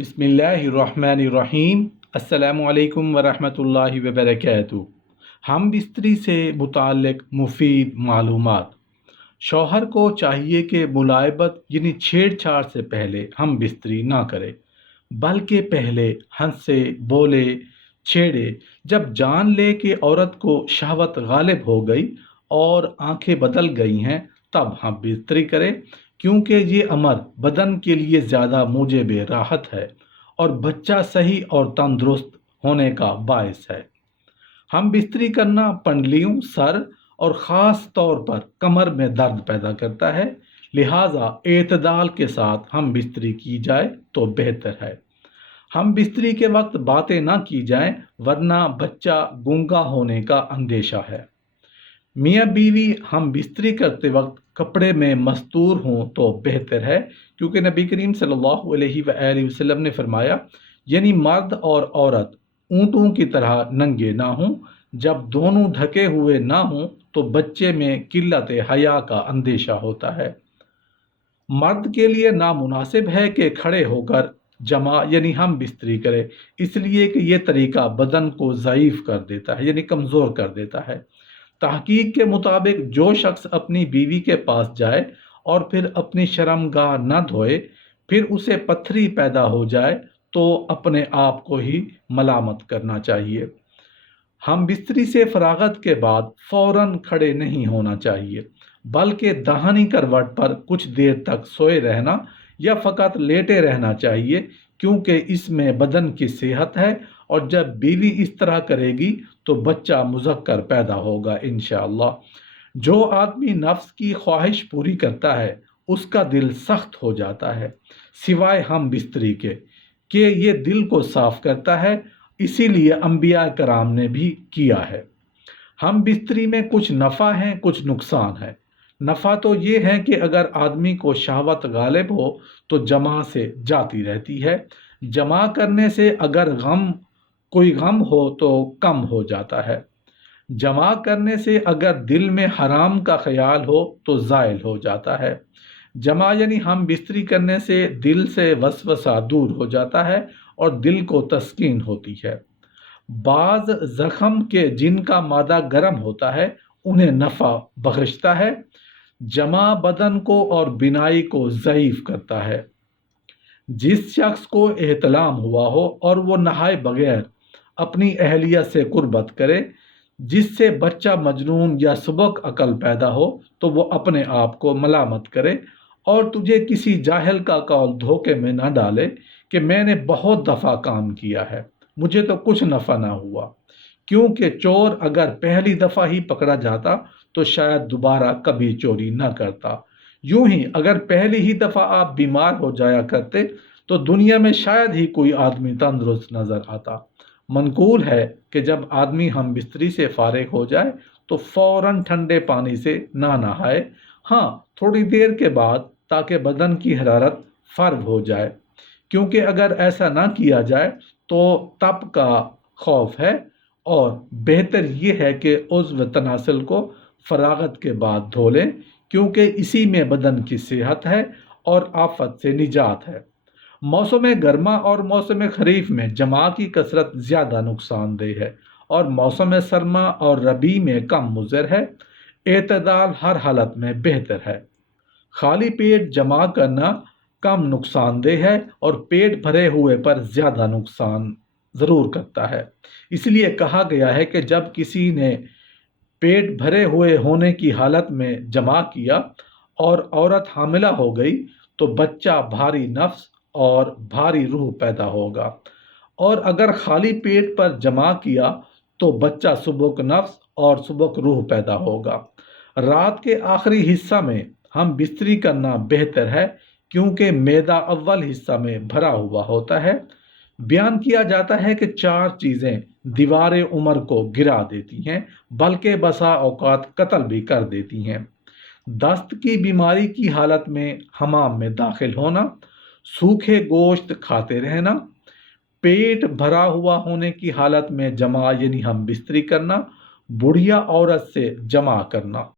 بسم اللہ الرحمن الرحیم۔ السلام علیکم ورحمۃ اللہ وبرکاتہ۔ ہم بستری سے متعلق مفید معلومات۔ شوہر کو چاہیے کہ ملاعبت یعنی چھیڑ چھاڑ سے پہلے ہم بستری نہ کرے، بلکہ پہلے ہنسے، بولے، چھیڑے۔ جب جان لے کہ عورت کو شہوت غالب ہو گئی اور آنکھیں بدل گئی ہیں تب ہم بستری کریں، کیونکہ یہ امر بدن کے لیے زیادہ موجب راحت ہے اور بچہ صحیح اور تندرست ہونے کا باعث ہے۔ ہم بستری کرنا پنڈلیوں، سر اور خاص طور پر کمر میں درد پیدا کرتا ہے، لہٰذا اعتدال کے ساتھ ہم بستری کی جائے تو بہتر ہے۔ ہم بستری کے وقت باتیں نہ کی جائیں ورنہ بچہ گونگا ہونے کا اندیشہ ہے۔ میاں بیوی ہم بستری کرتے وقت کپڑے میں مستور ہوں تو بہتر ہے، کیونکہ نبی کریم صلی اللہ علیہ وآلہ وسلم نے فرمایا، یعنی مرد اور عورت اونٹوں کی طرح ننگے نہ ہوں۔ جب دونوں ڈھکے ہوئے نہ ہوں تو بچے میں قلت حیا کا اندیشہ ہوتا ہے۔ مرد کے لیے نامناسب ہے کہ کھڑے ہو کر جمع یعنی ہم بستری کرے، اس لیے کہ یہ طریقہ بدن کو ضعیف کر دیتا ہے، یعنی کمزور کر دیتا ہے۔ تحقیق کے مطابق جو شخص اپنی بیوی کے پاس جائے اور پھر اپنی شرمگاہ نہ دھوئے، پھر اسے پتھری پیدا ہو جائے تو اپنے آپ کو ہی ملامت کرنا چاہیے۔ ہم بستری سے فراغت کے بعد فوراً کھڑے نہیں ہونا چاہیے، بلکہ داہنی کروٹ پر کچھ دیر تک سوئے رہنا یا فقط لیٹے رہنا چاہیے، کیونکہ اس میں بدن کی صحت ہے، اور جب بیوی اس طرح کرے گی تو بچہ مذکر پیدا ہوگا انشاءاللہ۔ جو آدمی نفس کی خواہش پوری کرتا ہے اس کا دل سخت ہو جاتا ہے، سوائے ہم بستری کے کہ یہ دل کو صاف کرتا ہے، اسی لیے انبیاء کرام نے بھی کیا ہے۔ ہم بستری میں کچھ نفع ہیں، کچھ نقصان ہے۔ نفع تو یہ ہے کہ اگر آدمی کو شہوت غالب ہو تو جماع سے جاتی رہتی ہے۔ جماع کرنے سے اگر کوئی غم ہو تو کم ہو جاتا ہے۔ جماع کرنے سے اگر دل میں حرام کا خیال ہو تو زائل ہو جاتا ہے۔ جماع یعنی ہم بستری کرنے سے دل سے وسوسہ دور ہو جاتا ہے اور دل کو تسکین ہوتی ہے۔ بعض زخم کے جن کا مادہ گرم ہوتا ہے انہیں نفع بخشتا ہے۔ جماع بدن کو اور بینائی کو ضعیف کرتا ہے۔ جس شخص کو احتلام ہوا ہو اور وہ نہائے بغیر اپنی اہلیہ سے قربت کرے، جس سے بچہ مجنون یا سبک عقل پیدا ہو، تو وہ اپنے آپ کو ملامت کرے اور تجھے کسی جاہل کا قول دھوکے میں نہ ڈالے کہ میں نے بہت دفعہ کام کیا ہے، مجھے تو کچھ نفع نہ ہوا۔ کیونکہ چور اگر پہلی دفعہ ہی پکڑا جاتا تو شاید دوبارہ کبھی چوری نہ کرتا۔ یوں ہی اگر پہلی ہی دفعہ آپ بیمار ہو جایا کرتے تو دنیا میں شاید ہی کوئی آدمی تندرست نظر آتا۔ منقول ہے کہ جب آدمی ہم بستری سے فارغ ہو جائے تو فوراً ٹھنڈے پانی سے نہ نہائے، ہاں تھوڑی دیر کے بعد، تاکہ بدن کی حرارت فرو ہو جائے، کیونکہ اگر ایسا نہ کیا جائے تو تپ کا خوف ہے، اور بہتر یہ ہے کہ عضو تناسل کو فراغت کے بعد دھو لیں، کیونکہ اسی میں بدن کی صحت ہے اور آفت سے نجات ہے۔ موسم گرما اور موسم خریف میں جماع کی کثرت زیادہ نقصان دہ ہے اور موسم سرما اور ربیع میں کم مضر ہے۔ اعتدال ہر حالت میں بہتر ہے۔ خالی پیٹ جماع کرنا کم نقصان دہ ہے اور پیٹ بھرے ہوئے پر زیادہ نقصان ضرور کرتا ہے۔ اس لیے کہا گیا ہے کہ جب کسی نے پیٹ بھرے ہوئے ہونے کی حالت میں جماع کیا اور عورت حاملہ ہو گئی تو بچہ بھاری نفس اور بھاری روح پیدا ہوگا، اور اگر خالی پیٹ پر جماع کیا تو بچہ سبک نفس اور سبک روح پیدا ہوگا۔ رات کے آخری حصہ میں ہم بستری کرنا بہتر ہے، کیونکہ معدہ اول حصہ میں بھرا ہوا ہوتا ہے۔ بیان کیا جاتا ہے کہ 4 چیزیں دیوار عمر کو گرا دیتی ہیں، بلکہ بسا اوقات قتل بھی کر دیتی ہیں: دست کی بیماری کی حالت میں حمام میں داخل ہونا، سوکھے گوشت کھاتے رہنا، پیٹ بھرا ہوا ہونے کی حالت میں جماع یعنی ہم بستری کرنا، بڑھیا عورت سے جماع کرنا۔